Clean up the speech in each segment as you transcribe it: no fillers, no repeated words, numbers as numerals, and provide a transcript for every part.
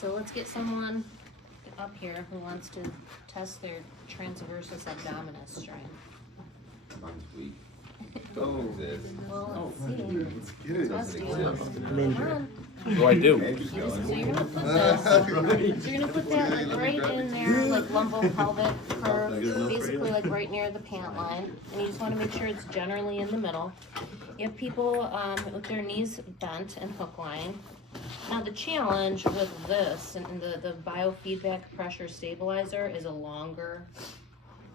so let's get someone up here who wants to test their transversus abdominis strength. Mine's weak. Oh. Well, let's see. Let's get it. Test you. I'm injured. Come What do I do? So you're gonna put this, so you're gonna put that like right in there, like lumbopelvic curve, basically like right near the pant line. And you just wanna make sure it's generally in the middle. You have people with their knees bent and hook lying. Now the challenge with this and the biofeedback pressure stabilizer is a longer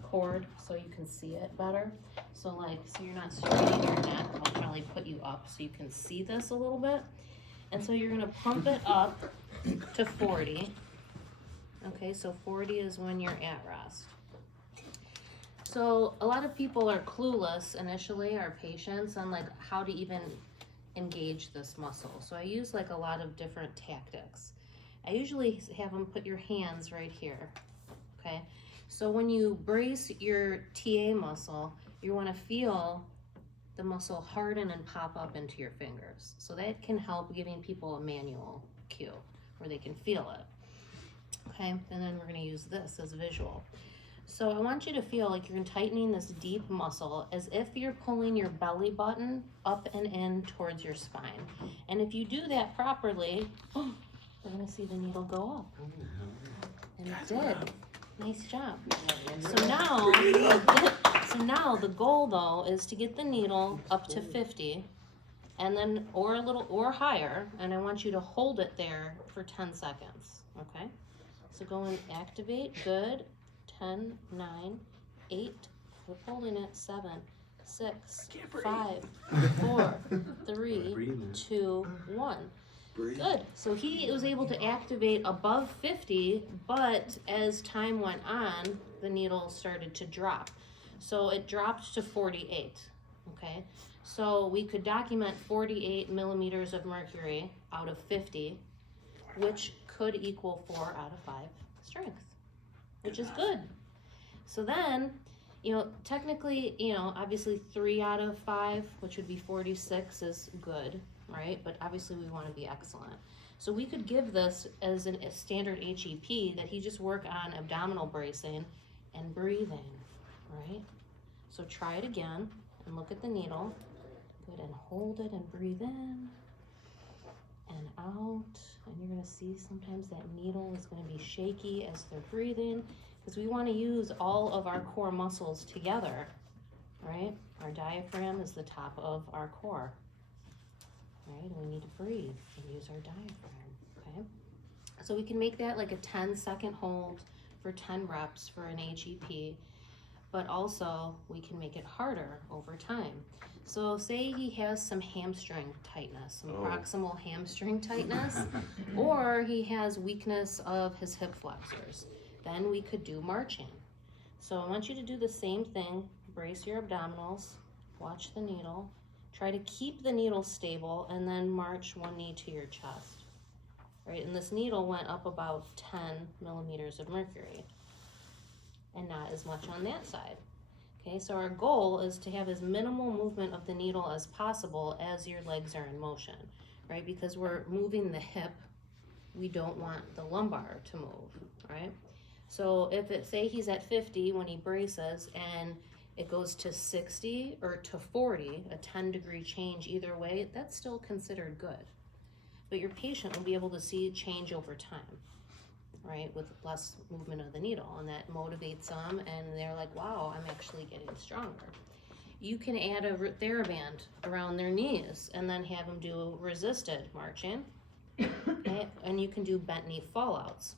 cord so you can see it better. So you're not straining your neck. I'll probably put you up so you can see this a little bit. And so you're gonna pump it up to 40. Okay, so 40 is when you're at rest. So a lot of people are clueless initially, our patients, on like how to even engage this muscle. So I use like a lot of different tactics. I usually have them put your hands right here, okay? So when you brace your TA muscle, you wanna feel the muscle harden and pop up into your fingers. So that can help giving people a manual cue where they can feel it. Okay, and then we're gonna use this as visual. So I want you to feel like you're tightening this deep muscle as if you're pulling your belly button up and in towards your spine. And if you do that properly, we're gonna see the needle go up. And it did. Nice job. So now the goal though is to get the needle up to 50 and then or higher, and I want you to hold it there for 10 seconds. Okay? So go and activate. Good. 10, 9, 8, keep holding it, 7, 6, 5, 4, 3, 2, 1. Good. So he was able to activate above 50, but as time went on, the needle started to drop. So it dropped to 48, okay? So we could document 48 millimeters of mercury out of 50, which could equal 4 out of 5 strength, which is good. So then, technically, obviously 3 out of 5, which would be 46, is good, right? But obviously we want to be excellent. So we could give this as a standard HEP that he just work on abdominal bracing and breathing, right? So try it again and look at the needle. Good, and hold it and breathe in and out. And you're gonna see sometimes that needle is gonna be shaky as they're breathing because we wanna use all of our core muscles together, right? Our diaphragm is the top of our core, right? And we need to breathe and use our diaphragm, okay? So we can make that like a 10-second hold for 10 reps for an HEP, but also we can make it harder over time. So say he has some hamstring tightness, some proximal hamstring tightness, or he has weakness of his hip flexors, then we could do marching. So I want you to do the same thing, brace your abdominals, watch the needle, try to keep the needle stable, and then march one knee to your chest, right? And this needle went up about 10 millimeters of mercury, and not as much on that side. Okay, so our goal is to have as minimal movement of the needle as possible as your legs are in motion, right? Because we're moving the hip, we don't want the lumbar to move, right? So if say he's at 50 when he braces and it goes to 60 or to 40, a 10-degree change either way, that's still considered good. But your patient will be able to see change over time, right, with less movement of the needle, and that motivates them, and they're like, wow, I'm actually getting stronger. You can add a TheraBand around their knees and then have them do resisted marching, okay? And you can do bent knee fallouts.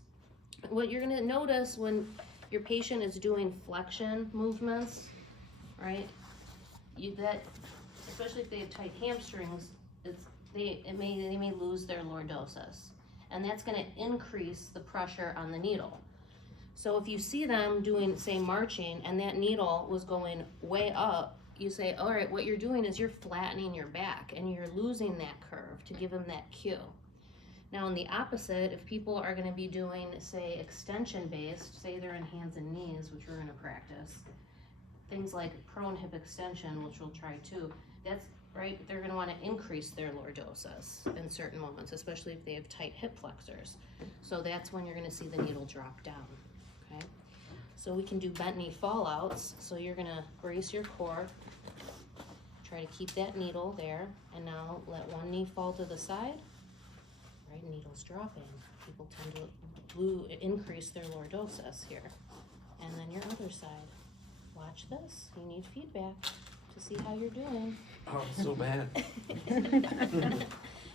What you're gonna notice when your patient is doing flexion movements, right, especially if they have tight hamstrings, they may lose their lordosis. And that's gonna increase the pressure on the needle. So if you see them doing, say, marching, and that needle was going way up, you say, all right, what you're doing is you're flattening your back and you're losing that curve to give them that cue. Now on the opposite, if people are gonna be doing, say, extension-based, say they're in hands and knees, which we're gonna practice, things like prone hip extension, which we'll try too, that's right, they're gonna wanna increase their lordosis in certain moments, especially if they have tight hip flexors. So that's when you're gonna see the needle drop down, okay? So we can do bent knee fallouts. So you're gonna brace your core, try to keep that needle there, and now let one knee fall to the side, right, needle's dropping. People tend to increase their lordosis here. And then your other side. Watch this, you need feedback to see how you're doing. Oh, so bad.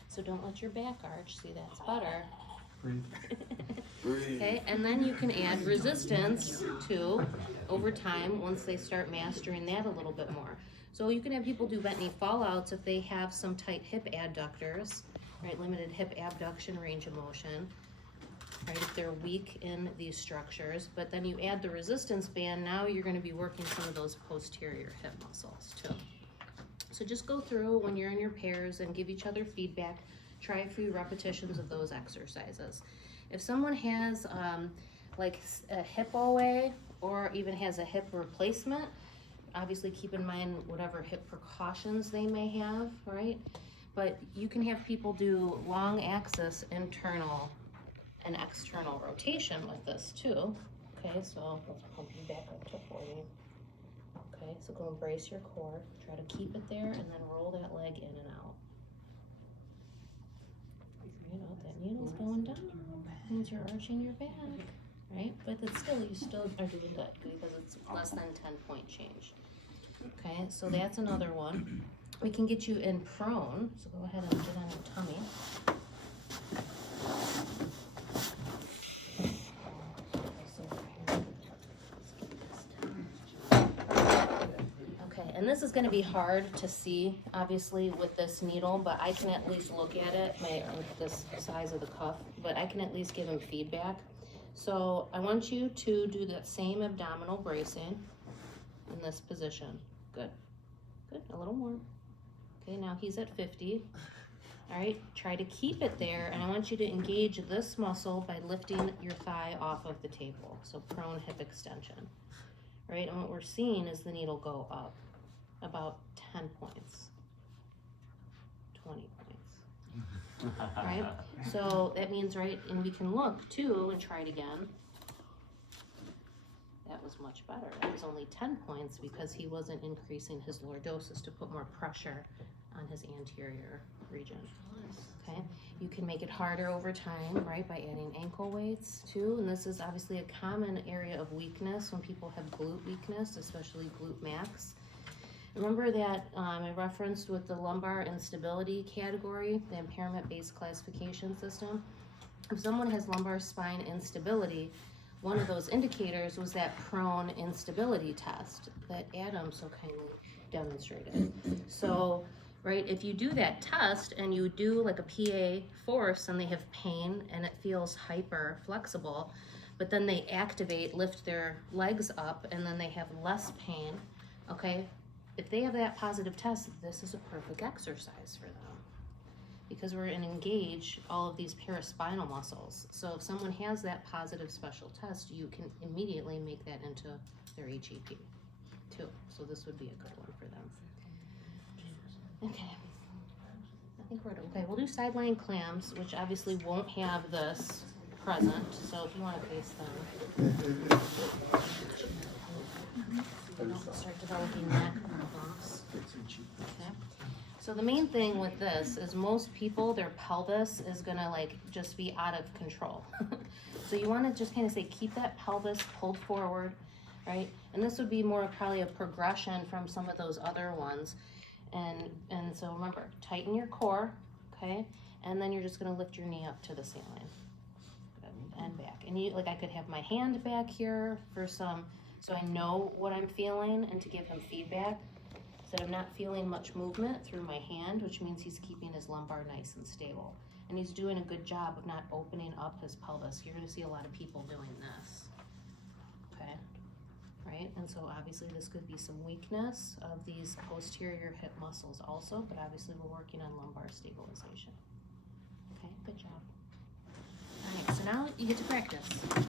So don't let your back arch, see that's better. Breathe. Okay, and then you can add resistance to, over time, once they start mastering that a little bit more. So you can have people do bent knee fallouts if they have some tight hip adductors, right, limited hip abduction range of motion, right, if they're weak in these structures. But then you add the resistance band, now you're gonna be working some of those posterior hip muscles too. So just go through when you're in your pairs and give each other feedback. Try a few repetitions of those exercises. If someone has like a hip OA or even has a hip replacement, obviously keep in mind whatever hip precautions they may have, right? But you can have people do long axis internal and external rotation with this too. Okay, so let's pump you back up to 40. Okay, so go and brace your core, try to keep it there, and then roll that leg in and out. You know, that needle's going down, means you're arching your back, right? But it's still, you still are doing good because it's less than 10-point change. Okay, so that's another one. We can get you in prone, so go ahead and get on your tummy. Okay, and this is gonna be hard to see, obviously, with this needle, but I can at least look at it, with this size of the cuff, but I can at least give them feedback. So I want you to do that same abdominal bracing in this position. Good, good, a little more. Okay, now he's at 50. All right, try to keep it there, and I want you to engage this muscle by lifting your thigh off of the table, so prone hip extension. Right, and what we're seeing is the needle go up about 10 points, 20 points, right? So that means, right, and we can look too and try it again. That was much better. That was only 10 points because he wasn't increasing his lordosis to put more pressure on his anterior region. Okay, you can make it harder over time, right, by adding ankle weights too. And this is obviously a common area of weakness when people have glute weakness, especially glute max. Remember that I referenced with the lumbar instability category, the impairment-based classification system. If someone has lumbar spine instability, one of those indicators was that prone instability test that Adam so kindly demonstrated. So, right, if you do that test and you do like a PA force and they have pain and it feels hyper flexible, but then they activate, lift their legs up, and then they have less pain, okay? If they have that positive test, this is a perfect exercise for them because we're going to engage all of these paraspinal muscles. So if someone has that positive special test, you can immediately make that into their HEP too. So this would be a good one for them. Okay, I think we're okay. We'll do sideline clams, which obviously won't have this present. So if you want to face them, start developing neck bumps. Okay. So the main thing with this is most people, their pelvis is gonna like just be out of control. So you want to just kind of say, keep that pelvis pulled forward, right? And this would be more probably a progression from some of those other ones. And so remember, tighten your core, okay? And then you're just gonna lift your knee up to the ceiling. Good. And back. And you, like I could have my hand back here for some, so I know what I'm feeling and to give him feedback. That I'm not feeling much movement through my hand, which means he's keeping his lumbar nice and stable. And he's doing a good job of not opening up his pelvis. You're gonna see a lot of people doing this, okay? Right, and so obviously this could be some weakness of these posterior hip muscles also, but obviously we're working on lumbar stabilization. Okay, good job. All right, so now you get to practice.